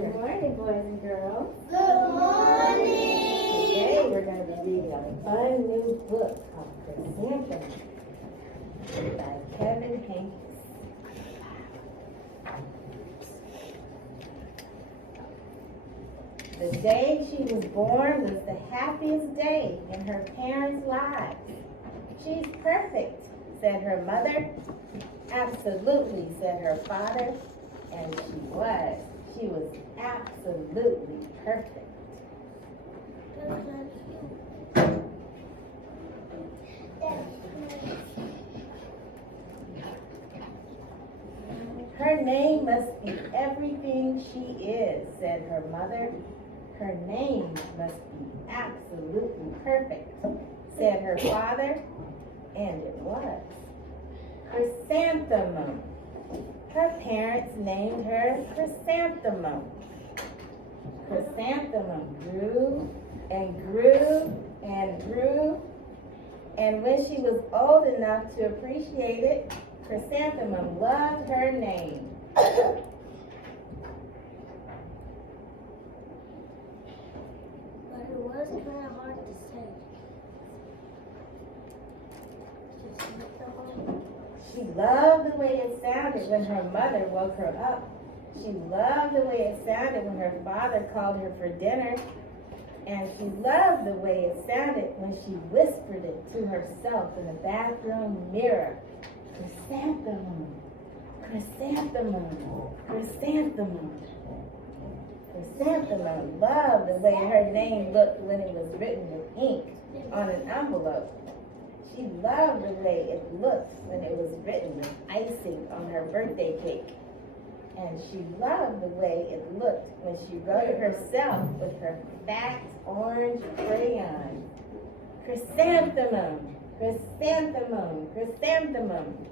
Good morning, boys and girls. Good morning. Today we're going to be reading a fun new book called Chrysanthemum by Kevin Hankins. The day she was born was the happiest day in her parents' lives. She's perfect, said her mother. Absolutely, said her father. And she was. She was absolutely perfect. Her name must be everything she is, said her mother. Her name must be absolutely perfect, said her father. And it was. Chrysanthemum. Her parents named her Chrysanthemum. Chrysanthemum grew and grew and grew. And when she was old enough to appreciate it, Chrysanthemum loved her name. But it was kind of hard to say. She loved the way it sounded when her mother woke her up. She loved the way it sounded when her father called her for dinner. And she loved the way it sounded when she whispered it to herself in the bathroom mirror. Chrysanthemum, chrysanthemum, chrysanthemum. Chrysanthemum loved the way her name looked when it was written with ink on an envelope. She loved the way it looked when it was written with icing on her birthday cake. And she loved the way it looked when she wrote it herself with her fat orange crayon. Chrysanthemum, chrysanthemum, chrysanthemum.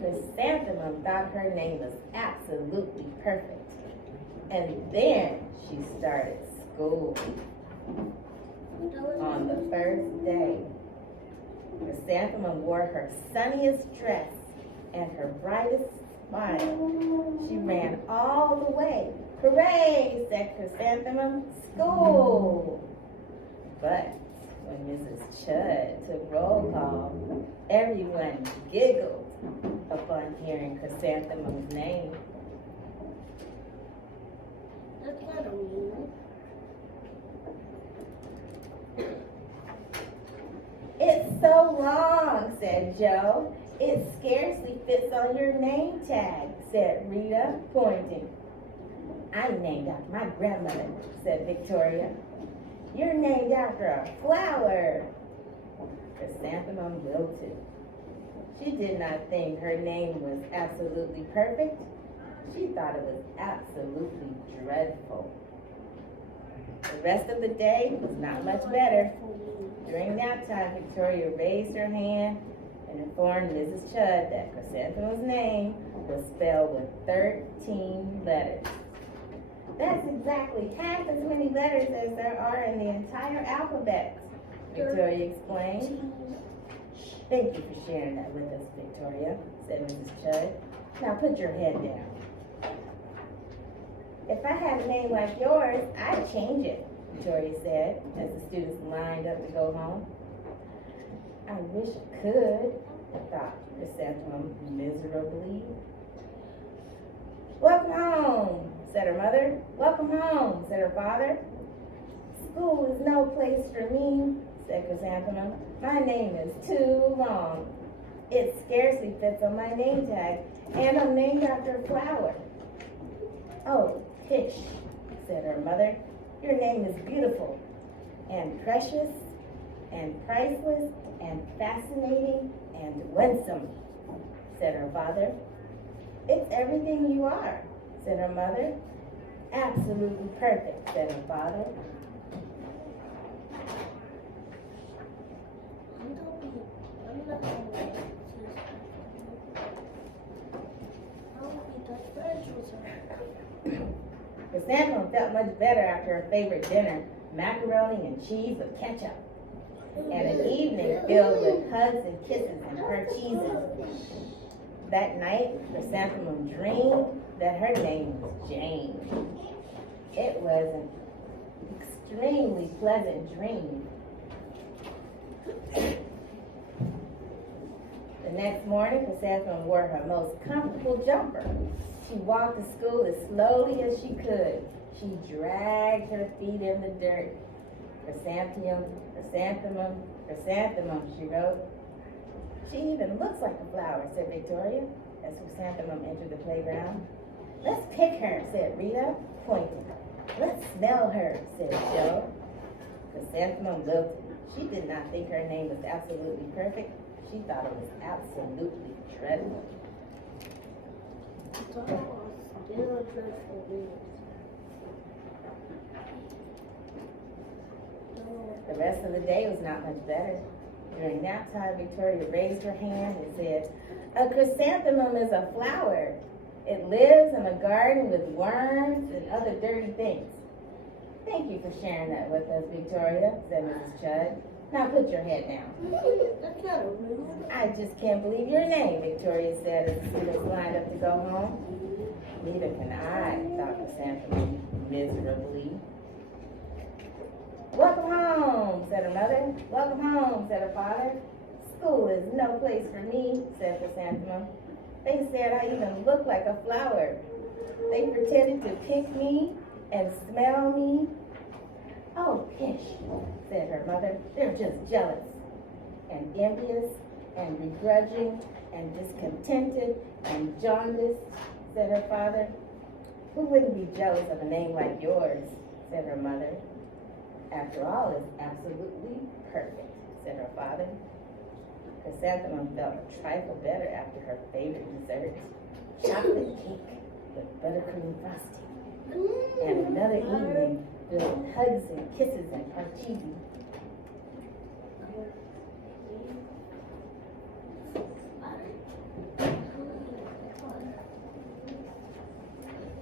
Chrysanthemum thought her name was absolutely perfect. And then she started school. On the first day, Chrysanthemum wore her sunniest dress and her brightest smile. She ran all the way. Hooray, said Chrysanthemum, school! But when Mrs. Chud took roll call, everyone giggled upon hearing Chrysanthemum's name. That's kind of mean. It's so long, said Joe. It scarcely fits on your name tag, said Rita, pointing. I'm named after my grandmother, said Victoria. You're named after a flower. Chrysanthemum wilted. She did not think her name was absolutely perfect. She thought it was absolutely dreadful. The rest of the day was not much better. During that time, Victoria raised her hand and informed Mrs. Chud that Chrysanthemum's name was spelled with 13 letters. That's exactly half as many letters as there are in the entire alphabet, Victoria explained. Thank you for sharing that with us, Victoria, said Mrs. Chud. Now put your head down. If I had a name like yours, I'd change it, Victoria said, as the students lined up to go home. I wish I could, thought Chrysanthemum miserably. Welcome home, said her mother. Welcome home, said her father. School is no place for me, said Chrysanthemum. My name is too long. It scarcely fits on my name tag, and I'm named after a flower. Oh, pish, said her mother. Your name is beautiful and precious and priceless and fascinating and winsome, said her father. It's everything you are, said her mother. Absolutely perfect, said her father. Chrysanthemum felt much better after her favorite dinner, macaroni and cheese with ketchup. and an evening filled with hugs and kisses and parcheeses. That night, Chrysanthemum dreamed that her name was Jane. It was an extremely pleasant dream. The next morning, Chrysanthemum wore her most comfortable jumper. She walked to school as slowly as she could. She dragged her feet in the dirt. Chrysanthemum, chrysanthemum, chrysanthemum, she wrote. She even looks like a flower, said Victoria, as Chrysanthemum entered the playground. Let's pick her, said Rita, pointing. Let's smell her, said Joe. Chrysanthemum wilted. She did not think her name was absolutely perfect. She thought it was absolutely dreadful. Still dreadful news. The rest of the day was not much better. During nap time, Victoria raised her hand and said, a chrysanthemum is a flower. It lives in a garden with worms and other dirty things. Thank you for sharing that with us, Victoria, said Mrs. Chudd. Now put your head down. That's kind of rude. I just can't believe your name, Victoria said as the students lined up to go home. Neither can I, thought Chrysanthemum miserably. Welcome home, said her mother. Welcome home, said her father. School is no place for me, said Chrysanthemum. They said I even looked like a flower. They pretended to pick me and smell me. Oh, pish, said her mother. They're just jealous and envious and begrudging and discontented and jaundiced, said her father. Who wouldn't be jealous of a name like yours, said her mother. After all, it's absolutely perfect, said her father. Chrysanthemum felt a trifle better after her favorite dessert, chocolate cake with buttercream frosting, and another evening filled with hugs and kisses and parcheesi.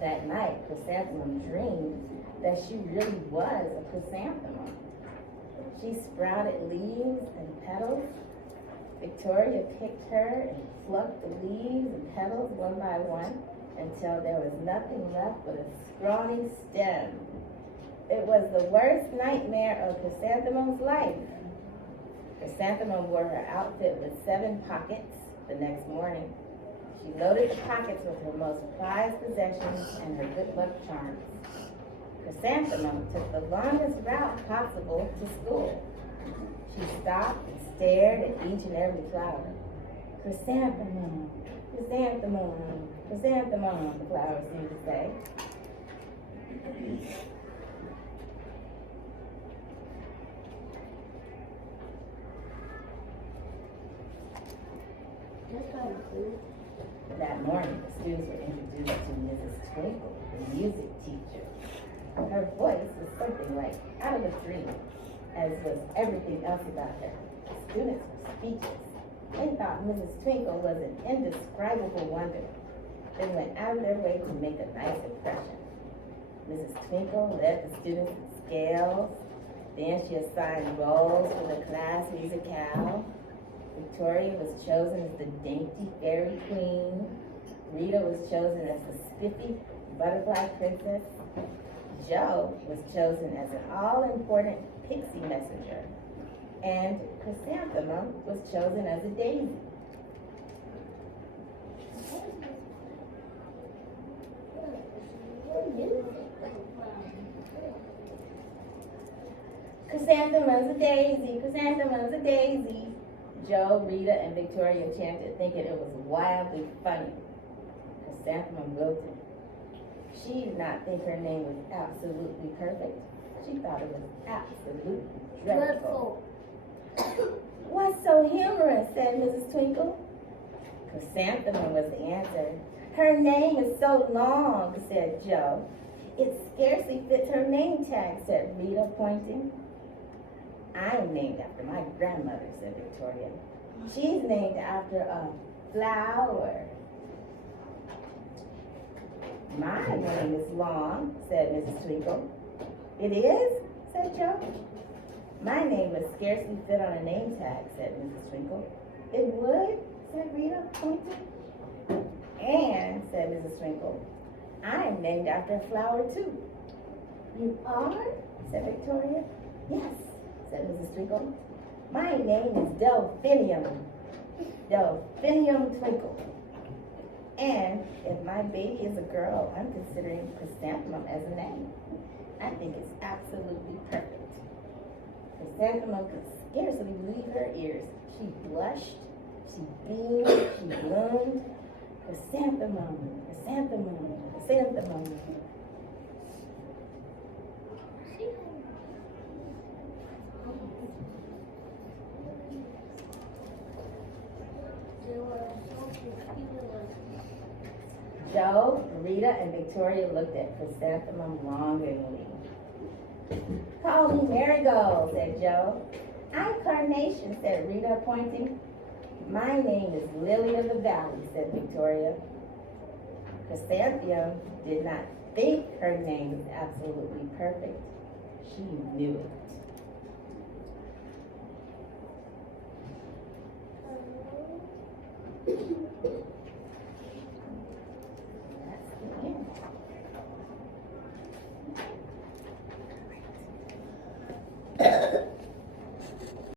That night, Chrysanthemum dreamed that she really was a chrysanthemum. She sprouted leaves and petals. Victoria picked her and plucked the leaves and petals one by one until there was nothing left but a scrawny stem. It was the worst nightmare of Chrysanthemum's life. Chrysanthemum wore her outfit with 7 pockets the next morning. She loaded the pockets with her most prized possessions and her good luck charms. Chrysanthemum took the longest route possible to school. She stopped and stared at each and every flower. Chrysanthemum, chrysanthemum, chrysanthemum, the flowers seemed to say. That's kind of cool. That morning, the students were introduced to Mrs. Twinkle, the music teacher. Her voice was something like out of a dream, as was everything else about her. The students were speechless. They thought Mrs. Twinkle was an indescribable wonder. They went out of their way to make a nice impression. Mrs. Twinkle led the students in scales. Then she assigned roles for the class musicale. Victoria was chosen as the dainty fairy queen. Rita was chosen as the spiffy butterfly princess. Joe was chosen as an all-important pixie messenger. And Chrysanthemum was chosen as a daisy. Chrysanthemum's a daisy, chrysanthemum's a daisy. Joe, Rita, and Victoria chanted, thinking it was wildly funny. Chrysanthemum wilted. She did not think her name was absolutely perfect. She thought it was absolutely dreadful. What's so humorous, said Mrs. Twinkle. Chrysanthemum was the answer. Her name is so long, said Joe. It scarcely fits her name tag, said Rita, pointing. I'm named after my grandmother, said Victoria. She's named after a flower. My name is long, said Mrs. Twinkle. It is? Said Joe. My name would scarcely fit on a name tag, said Mrs. Twinkle. It would, said Rita, pointing. And, said Mrs. Twinkle, I'm named after a flower too. You are? Said Victoria. Yes, said Mrs. Twinkle. My name is Delphinium. Delphinium Twinkle. And if my baby is a girl, I'm considering Chrysanthemum as a name. I think it's absolutely perfect. Chrysanthemum could scarcely believe her ears. She blushed, she beamed, she bloomed. Chrysanthemum, chrysanthemum, chrysanthemum. Joe, Rita, and Victoria looked at Chrysanthemum longingly. Call me Marigold, said Joe. I'm Carnation, said Rita, pointing. My name is Lily of the Valley, said Victoria. Chrysanthemum did not think her name was absolutely perfect. She knew it.